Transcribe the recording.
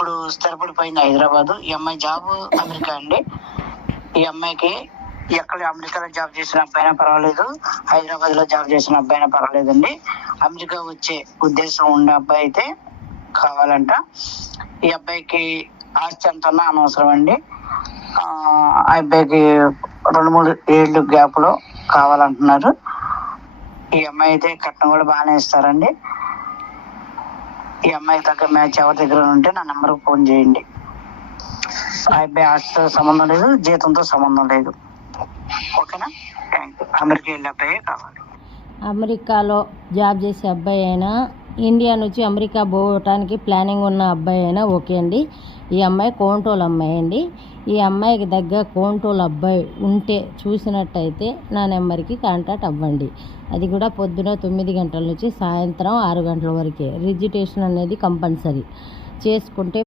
ఇప్పుడు స్థిరపడిపోయింది హైదరాబాద్. ఈ అమ్మాయి జాబ్ అమెరికా అండి. ఈ అమ్మాయికి ఎక్కడ అమెరికాలో జాబ్ చేసిన అబ్బాయినా పర్వాలేదు, హైదరాబాద్ లో జాబ్ చేసిన అబ్బాయినా పర్వాలేదండి. అమెరికా వచ్చే ఉద్దేశం ఉండే అబ్బాయి అయితే కావాలంట. ఈ అబ్బాయికి ఆస్తి ఎంత ఉన్నా అనవసరం అండి. ఆ అబ్బాయికి 2-3 ఏళ్ళు గ్యాప్ లో కావాలంటున్నారు. ఈ అమ్మాయి అయితే కట్నం కూడా బాగానే ఇస్తారండి. ఈ అమ్మాయికి తగ్గ మ్యాచ్ ఎవరి దగ్గర ఉంటే నా నెంబర్కి ఫోన్ చేయండి. ఆ అబ్బాయి ఆస్తితో సంబంధం లేదు, జీతంతో సంబంధం లేదు. ఓకేనా? Thank you. అమెరికా వెళ్ళే అబ్బాయే కావాలి. అమెరికాలో జాబ్ చేసే అబ్బాయి అయినా, ఇండియా నుంచి అమెరికా పోవటానికి ప్లానింగ్ ఉన్న అబ్బాయి అయినా ఓకే అండి. ఈ అమ్మాయి కోంటోల్ అమ్మాయి అండి. ఈ అమ్మాయికి దగ్గర కోంటోల్ అబ్బాయి ఉంటే చూసినట్టయితే నా నెంబర్కి కాంటాక్ట్ అవ్వండి. అది కూడా పొద్దున 9 గంటల నుంచి సాయంత్రం 6 గంటల వరకే. రిజిస్ట్రేషన్ అనేది కంపల్సరీ చేసుకుంటే